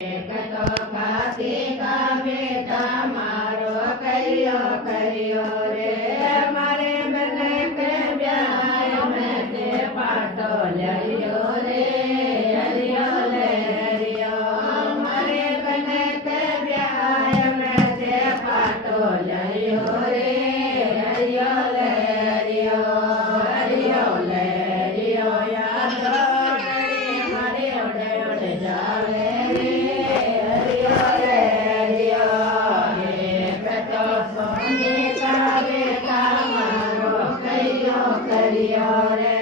एक तो खाती का बेटा मारो करियो करियो रे मारे बन के ब्याह में ते पाटो लियो रे हरियो ले हरियो मारे बन के ब्याह में ते पाटो लियो रे हरियो ले हरियो हरियो ले हरियो या तो मारे ओडे ओडे जावे करियो रे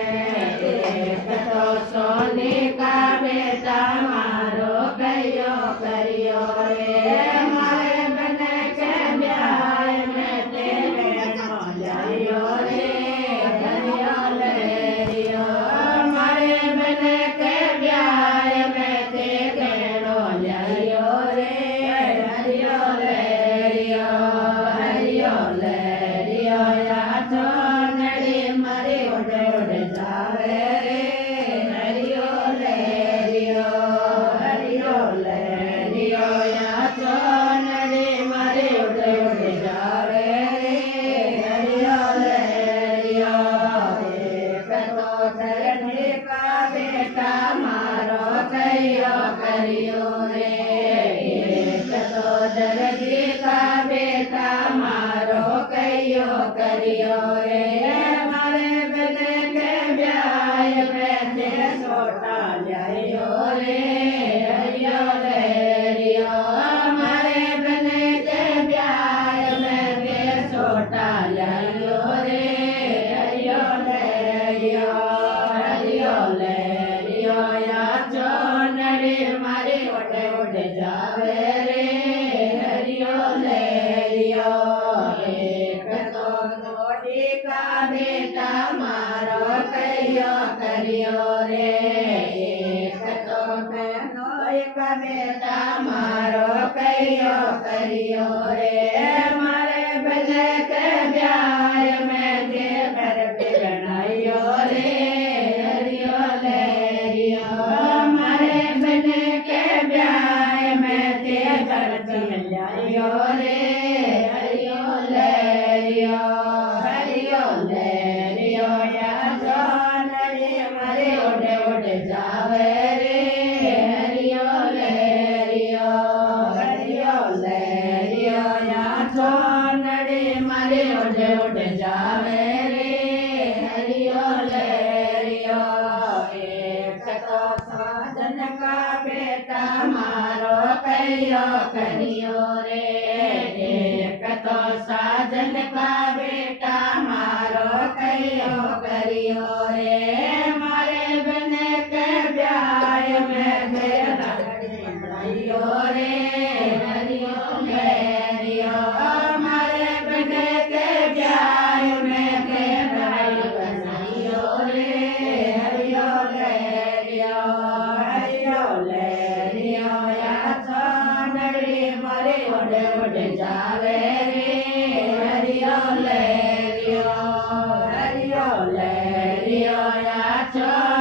एक तो सोने का बेटा मारो करियो रे मारे बन के ब्याह में तेरे लियो रे हरियो ले रियो मारे बन के ब्याह में तेरे लियो रे हरियो ले रियो हरियो ले रियो या तो मारे ओडे ओडे जावे रे हरियो ले रियो हरियो ले रियो या तो नरे मारे ओडे ओडे जावे रे हरियो ले रियो एक तो धरने का बेटा मारो करियो रे एक तो दर्जी का बेटा मारो करियो रे छोटा लियो रे हरियो ले रियो मारे बन के ब्याह में ते छोटा लियो रे हरियो ले रियो हरियो ले रियो या जो नरे मारे ओडे ओडे जावे रे हरियो ले रियो एक तो नोडी का बेटा मारो करियो रे एक तो बहनों का बेटा मारो करियो रे मारे बन के ब्याह में जे घर पे बनाइयो रे हरियो ले रियो मारे बन के ब्याह में जे घर पे बनाइयो रे हरियो ले रियो हरियो ले रियो या जो मारे ओडे ओडे जावे रे हरियो ले रियो हरियो ले रियो या तो नरे मारे ओडे ओडे जावे रे हरियो ले रियो एक तो साजन का बेटा मारो करियो रे एक तो साजन का बेटा मारो करियो रे हरियो रे हरियो ले रियो मारे बन के ब्याह में ते बनाइयो रे हरियो ले रियो हरियो ले रियो या तो नरे मारे ओडे ओडे जावे रे हरियो ले रियो या तो